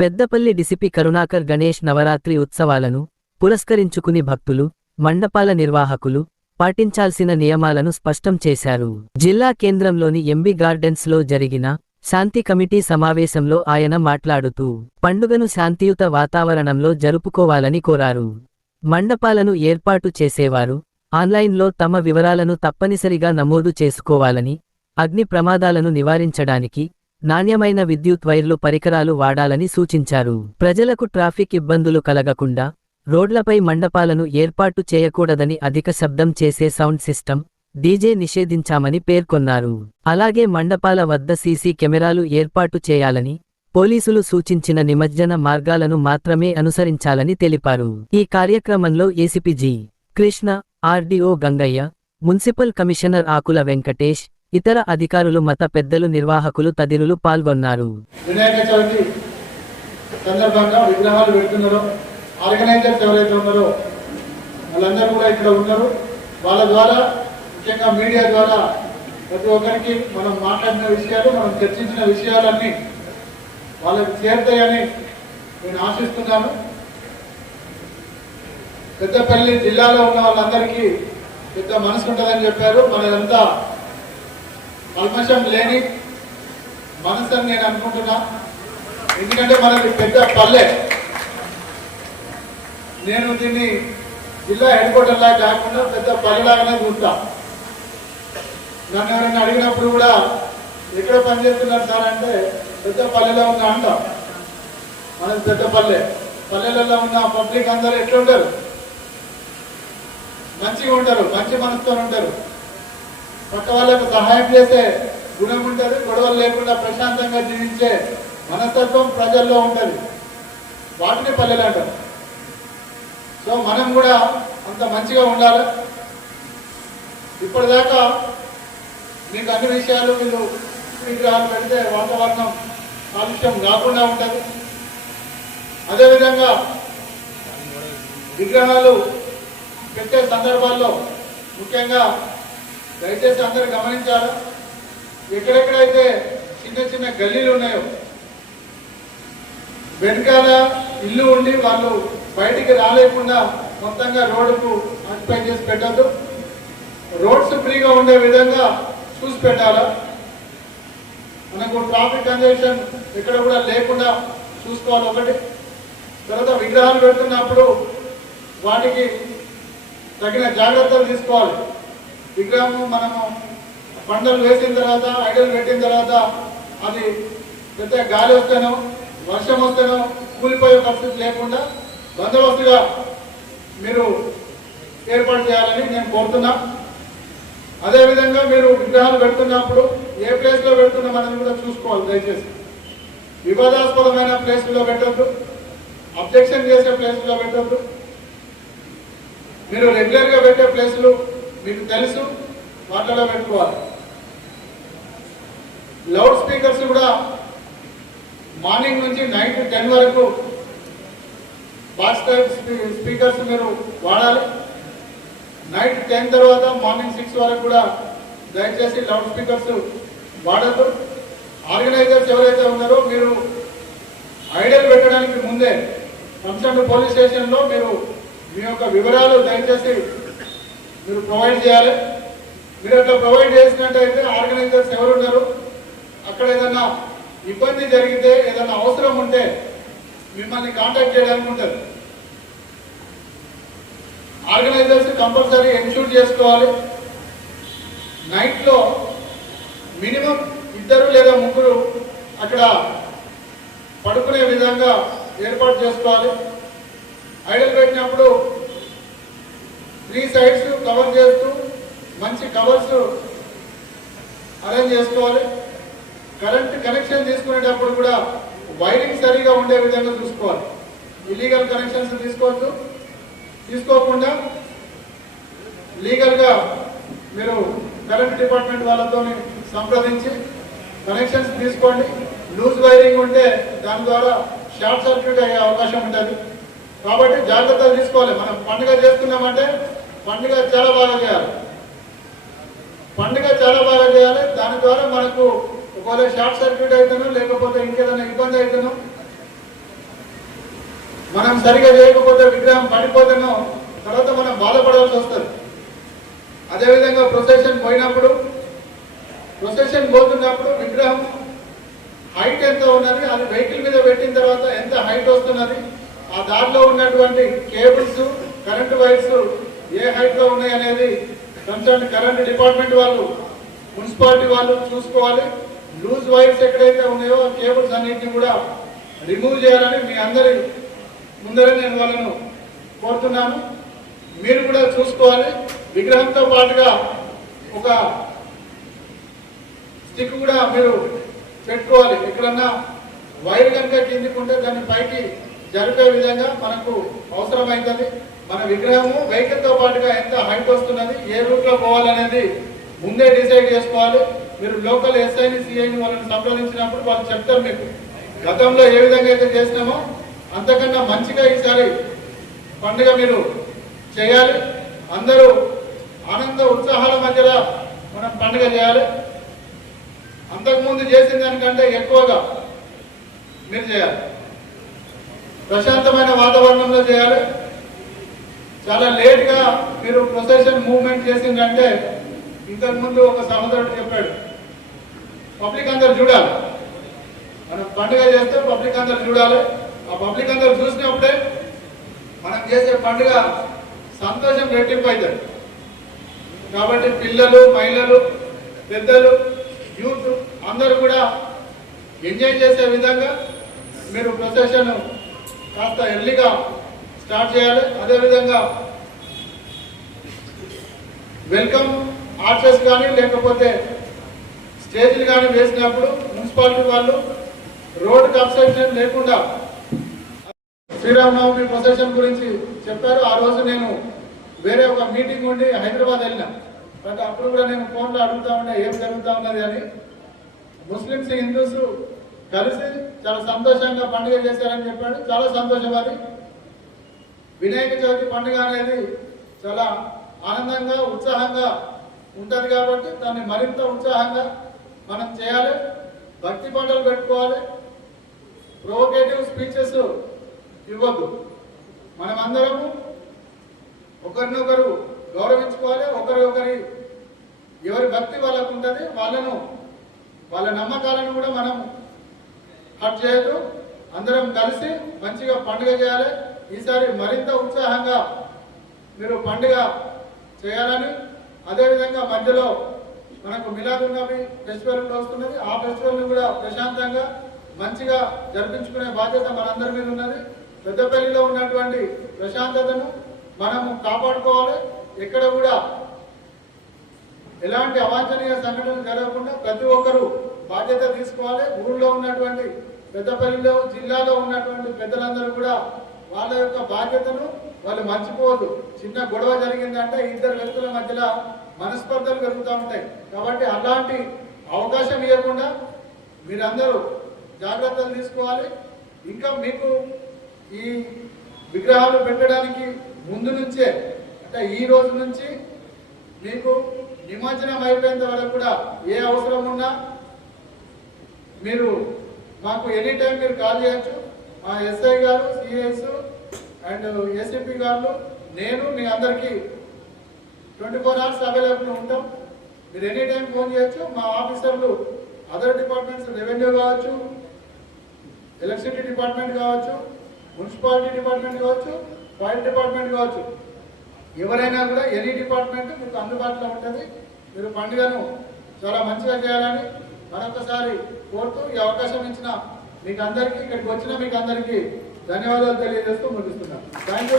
Peddapalli DCP Karunakar Ganesh Navaratri ఉత్సవాలను పురస్కరించుకుని భక్తులు మండపాల నిర్వాహకులు పాటించాల్సిన నియమాలను స్పష్టం చేశారు. జిల్లా కేంద్రంలోని ఎంబీ గార్డెన్స్లో జరిగిన శాంతి కమిటీ సమావేశంలో ఆయన మాట్లాడుతూ పండుగను శాంతియుత వాతావరణంలో జరుపుకోవాలని కోరారు. మండపాలను ఏర్పాటు చేసేవారు ఆన్లైన్లో తమ వివరాలను తప్పనిసరిగా నమోదు చేసుకోవాలని అగ్ని ప్రమాదాలను నివారించడానికి నాణ్యమైన విద్యుత్ వైర్లు పరికరాలు వాడాలని సూచించారు. ప్రజలకు ట్రాఫిక్ ఇబ్బందులు కలగకుండా రోడ్లపై మండపాలను ఏర్పాటు చేయకూడదని అధిక శబ్దం చేసే సౌండ్ సిస్టమ్ డీజే నిషేధించామని పేర్కొన్నారు. అలాగే మండపాల వద్ద సీసీ కెమెరాలు ఏర్పాటు చేయాలని పోలీసులు సూచించిన నిమజ్జన మార్గాలను మాత్రమే అనుసరించాలని తెలిపారు. ఈ కార్యక్రమంలో ACP G Krishna RDO Gangaiah municipal commissioner Akula Venkatesh ఇతర అధికారులు మత పెద్దలు నిర్వాహకులు తదిరులు పాల్గొన్నారు. వినాయక చవితి సందర్భంగా విగ్రహాలు పెడుతున్నారో. ఆర్గనైజర్స్ ఎవరైతే ఉన్నారో వాళ్ళందరూ కూడా ఇక్కడ ఉన్నారు. వాళ్ళ ద్వారా ముఖ్యంగా మీడియా ద్వారా ప్రతి ఒక్కరికి మనం మాట్లాడిన విషయాలు మనం చర్చించిన విషయాలన్నీ వాళ్ళకి చేరుతాయని నేను ఆశిస్తున్నాను. పెద్దపల్లి జిల్లాలో ఉన్న వాళ్ళందరికీ పెద్ద మనసు ఉంటుందని చెప్పారు. మనదంతా కల్మషం లేని మనసు అని నేను అనుకుంటున్నా. ఎందుకంటే మనది పెద్ద పల్లె. నేను దీన్ని జిల్లా హెడ్ క్వార్టర్ లాగా కాకుండా పెద్ద పల్లెలాగానే చూస్తా. నన్ను ఎవరైనా అడిగినప్పుడు కూడా ఎక్కడ పనిచేస్తున్నారు సార్ అంటే పెద్ద పల్లెలో ఉన్నా అంటాం. మనది పెద్ద పల్లె. పల్లెలలో ఉన్న పబ్లిక్ అందరూ ఎట్లా ఉంటారు మంచిగా ఉంటారు మంచి మనసుతో ఉంటారు. పక్క వాళ్ళకు సహాయం చేసే గుణం ఉంటుంది గొడవలు లేకుండా ప్రశాంతంగా జీవించే మనస్తత్వం ప్రజల్లో ఉంటుంది. వాటిని పల్లెలు అంటారు. సో మనం కూడా అంత మంచిగా ఉండాలి? ఇప్పటిదాకా మీకు అన్ని విషయాలు వీళ్ళు విగ్రహాలు పెడితే వాతావరణం కాలుష్యం కాకుండా ఉంటుంది. అదేవిధంగా విగ్రహాలు పెట్టే సందర్భాల్లో ముఖ్యంగా దయచేసి అందరూ గమనించాలి? ఎక్కడెక్కడైతే చిన్న చిన్న గల్లీలు ఉన్నాయో వెనకాల ఇల్లు ఉండి వాళ్ళు బయటికి రాలేకుండా మొత్తంగా రోడ్డుకు ఆక్యుపై చేసి పెట్టద్దు. రోడ్స్ ఫ్రీగా ఉండే విధంగా చూసి పెట్టాలా? మనకు ట్రాఫిక్ కంజెషన్ ఎక్కడ కూడా లేకుండా చూసుకోవాలి ఒకటి. తర్వాత విగ్రహాలు పెడుతున్నప్పుడు వాటికి తగిన జాగ్రత్తలు తీసుకోవాలి. విగ్రహం మనము పంటలు వేసిన తర్వాత ఐడలు పెట్టిన తర్వాత అది పెద్ద గాలి వస్తేనో వర్షం వస్తేనో కూలిపోయే పరిస్థితి లేకుండా బందోబస్తుగా మీరు ఏర్పాటు చేయాలని నేను కోరుతున్నా. అదేవిధంగా మీరు విగ్రహాలు పెడుతున్నప్పుడు ఏ ప్లేస్లో పెడుతున్నాం అనేది కూడా చూసుకోవాలి దయచేసి. వివాదాస్పదమైన ప్లేస్లో పెట్టద్దు. అబ్జెక్షన్ చేసే ప్లేస్లో పెట్టద్దు. మీరు రెగ్యులర్గా పెట్టే ప్లేసులు మీకు తెలుసు మాట్లాడ పెట్టుకోవాలి. లౌడ్ స్పీకర్స్ కూడా మార్నింగ్ నుంచి నైట్ టెన్ వరకు బాక్స్ టైప్ స్పీకర్స్ మీరు వాడాలి. నైట్ టెన్ తర్వాత మార్నింగ్ సిక్స్ వరకు కూడా దయచేసి లౌడ్ స్పీకర్స్ వాడద్దు. ఆర్గనైజర్స్ ఎవరైతే ఉన్నారో మీరు ఐడియల్ పెట్టడానికి ముందే కన్సర్న్ పోలీస్ స్టేషన్లో మీరు మీ యొక్క వివరాలు దయచేసి మీరు ప్రొవైడ్ చేయాలి. మీరు అట్లా ప్రొవైడ్ చేసినట్టయితే ఆర్గనైజర్స్ ఎవరు ఉన్నారు అక్కడ ఏదైనా ఇబ్బంది జరిగితే ఏదైనా అవసరం ఉంటే మిమ్మల్ని కాంటాక్ట్ చేయడానికి ఉంటుంది ఆర్గనైజర్స్ కంపల్సరీ ఎన్షూర్ చేసుకోవాలి. నైట్లో మినిమం ఇద్దరు లేదా ముగ్గురు అక్కడ పడుకునే విధంగా ఏర్పాటు చేసుకోవాలి. ఐడల్ పెట్టినప్పుడు త్రీ సైడ్స్ కవర్ చేస్తూ మంచి కవర్స్ అరేంజ్ చేసుకోవాలి. కరెంట్ కనెక్షన్ తీసుకునేటప్పుడు కూడా వైరింగ్ సరిగా ఉండే విధంగా చూసుకోవాలి. ఇల్లీగల్ కనెక్షన్స్ తీసుకోవద్దు. తీసుకోకుండా లీగల్గా మీరు కరెంట్ డిపార్ట్మెంట్ వాళ్ళతో సంప్రదించి కనెక్షన్స్ తీసుకోండి. లూజ్ వైరింగ్ ఉంటే దాని ద్వారా షార్ట్ సర్క్యూట్ అయ్యే అవకాశం ఉంటుంది. కాబట్టి జాగ్రత్తలు తీసుకోవాలి. మనం పండుగ చేసుకున్నామంటే పండుగ చాలా బాగా చేయాలి. పండుగ చాలా బాగా చేయాలి. దాని ద్వారా మనకు ఒకవేళ షార్ట్ సర్క్యూట్ అవుతాను లేకపోతే ఇంకేదైనా ఇబ్బంది అవుతానో మనం సరిగా చేయకపోతే విగ్రహం పడిపోతేనో తర్వాత మనం బాధపడాల్సి వస్తుంది. అదేవిధంగా ప్రొసెషన్ పోయినప్పుడు ప్రొసెషన్ పోతున్నప్పుడు విగ్రహం హైట్ ఎంత ఉన్నది అది వెహికల్ మీద పెట్టిన తర్వాత ఎంత హైట్ వస్తున్నది ఆ దారిలో ఉన్నటువంటి కేబుల్స్ కరెంట్ వైర్స్ ఏ హైట్లో ఉన్నాయి అనేది కన్సర్న్ కరెంట్ డిపార్ట్మెంట్ వాళ్ళు మున్సిపాలిటీ వాళ్ళు చూసుకోవాలి. లూజ్ వైర్స్ ఎక్కడైతే ఉన్నాయో ఆ కేబుల్స్ అన్నింటినీ కూడా రిమూవ్ చేయాలని మీ అందరి ముందరే నేను వాళ్ళను కోరుతున్నాను. మీరు కూడా చూసుకోవాలి. విగ్రహంతో పాటుగా ఒక స్టిక్ కూడా మీరు పెట్టుకోవాలి. ఎక్కడన్నా వైర్ కనుక కిందికి ఉంటే దాన్ని పైకి జరిపే విధంగా మనకు అవసరమైతుంది మన విగ్రహము వెహికల్తో పాటుగా ఎంత హైట్ వస్తున్నది ఏ రూట్లో పోవాలనేది ముందే డిసైడ్ చేసుకోవాలి. మీరు లోకల్ ఎస్ఐని సిఐని వాళ్ళని సంప్రదించినప్పుడు వాళ్ళు చెప్తారు మీకు. గతంలో ఏ విధంగా అయితే చేసినామో అంతకన్నా మంచిగా ఈసారి పండుగ మీరు చేయాలి. అందరూ ఆనంద ఉత్సాహాల మధ్యలో మనం పండుగ చేయాలి. అంతకుముందు చేసిన దానికంటే ఎక్కువగా మీరు చేయాలి. ప్రశాంతమైన వాతావరణంలో చేయాలి. చాలా లేట్గా మీరు ప్రొసెషన్ మూవ్మెంట్ చేసిందంటే ఇంతకుముందు ఒక సహోదరుడు చెప్పాడు పబ్లిక్ అందరు చూడాలి. మనం పండుగ చేస్తే పబ్లిక్ అందరు చూడాలి. ఆ పబ్లిక్ అందరు చూసినప్పుడే మనం చేసే పండుగ సంతోషం రెట్టింపు అవుతుంది కాబట్టి పిల్లలు మహిళలు పెద్దలు యూత్ అందరూ కూడా ఎంజాయ్ చేసే విధంగా మీరు ప్రొసెషన్ కాస్త ఎర్లీగా స్టార్ట్ చేయాలి. అదేవిధంగా వెల్కమ్ ఆర్చర్స్ కానీ లేకపోతే స్టేజ్లు కానీ వేసినప్పుడు మున్సిపాలిటీ వాళ్ళు రోడ్ కన్స్ట్రక్షన్ లేకుండా శ్రీరామనవమి ప్రొసెషన్ గురించి చెప్పారు. ఆ రోజు నేను వేరే ఒక మీటింగ్ ఉండి హైదరాబాద్ వెళ్ళిన. బట్ అప్పుడు కూడా నేను ఫోన్లో అడుగుతా ఉన్నా ఏం జరుగుతూ ఉన్నది అని. ముస్లిమ్స్ హిందూస్ కలిసి చాలా సంతోషంగా పండుగ చేశారని చెప్పాడు. చాలా సంతోషం అది. వినాయక చవితి పండుగ అనేది చాలా ఆనందంగా ఉత్సాహంగా ఉంటుంది కాబట్టి దాన్ని మరింత ఉత్సాహంగా మనం చేయాలి. భక్తి పండుగలు పెట్టుకోవాలి. ప్రొవోకేటివ్ స్పీచెస్ ఇవ్వద్దు. మనమందరము ఒకరినొకరు గౌరవించుకోవాలి. ఒకరి ఎవరి భక్తి వాళ్ళకు ఉంటుంది. వాళ్ళను వాళ్ళ నమ్మకాలను కూడా మనం హట్ చేయదు అందరం కలిసి మంచిగా పండుగ చేయాలి. ఈసారి మరింత ఉత్సాహంగా మీరు పండుగ చేయాలని అదేవిధంగా మధ్యలో మనకు మిలాదున్నవి ఫెస్టివల్ వస్తున్నది. ఆ ఫెస్టివల్ని కూడా ప్రశాంతంగా మంచిగా జరిపించుకునే బాధ్యత మనందరి మీద ఉన్నది. పెద్దపల్లిలో ఉన్నటువంటి ప్రశాంతతను మనము కాపాడుకోవాలి. ఎక్కడ కూడా ఎలాంటి అవాంఛనీయ సంఘటనలు జరగకుండా ప్రతి ఒక్కరూ బాధ్యత తీసుకోవాలి. ఊళ్ళో ఉన్నటువంటి పెద్దపల్లిలో జిల్లాలో ఉన్నటువంటి పెద్దలందరూ కూడా వాళ్ళ యొక్క బాధ్యతను వాళ్ళు మర్చిపోవద్దు. చిన్న గొడవ జరిగిందంటే ఇద్దరు వ్యక్తుల మధ్యలో మనస్పర్ధలు పెరుగుతూ ఉంటాయి. కాబట్టి అలాంటి అవకాశం ఇవ్వకుండా మీరందరూ జాగ్రత్తలు తీసుకోవాలి. ఇంకా మీకు ఈ విగ్రహాలు పెట్టడానికి ముందు నుంచే అంటే ఈ రోజు నుంచి మీకు నిమజ్జనం అయిపోయేంత వరకు కూడా ఏ అవసరం ఉన్నా మీరు మాకు ఎనీ టైం మీరు కాల్ చేయొచ్చు. మా ఎస్ఐ గారు సిఎస్ అండ్ ఏసీపీ గారు నేను మీ అందరికీ ట్వంటీ ఫోర్ అవర్స్ అవైలబుల్ ఉంటాం. మీరు ఎనీ టైం ఫోన్ చేయొచ్చు. మా ఆఫీసర్లు అదర్ డిపార్ట్మెంట్స్ రెవెన్యూ కావచ్చు ఎలక్ట్రిసిటీ డిపార్ట్మెంట్ కావచ్చు మున్సిపాలిటీ డిపార్ట్మెంట్ కావచ్చు ఫైర్ డిపార్ట్మెంట్ కావచ్చు. ఎవరైనా కూడా ఎనీ డిపార్ట్మెంట్ మీకు అందుబాటులో ఉంటుంది. మీరు పండుగను చాలా మంచిగా చేయాలని మరొకసారి కోరుతూ ఈ అవకాశం ఇచ్చిన మీకు అందరికీ ఇక్కడికి వచ్చిన మీకు అందరికీ ధన్యవాదాలు తెలియజేస్తూ ముగిస్తున్నాను థ్యాంక్ యూ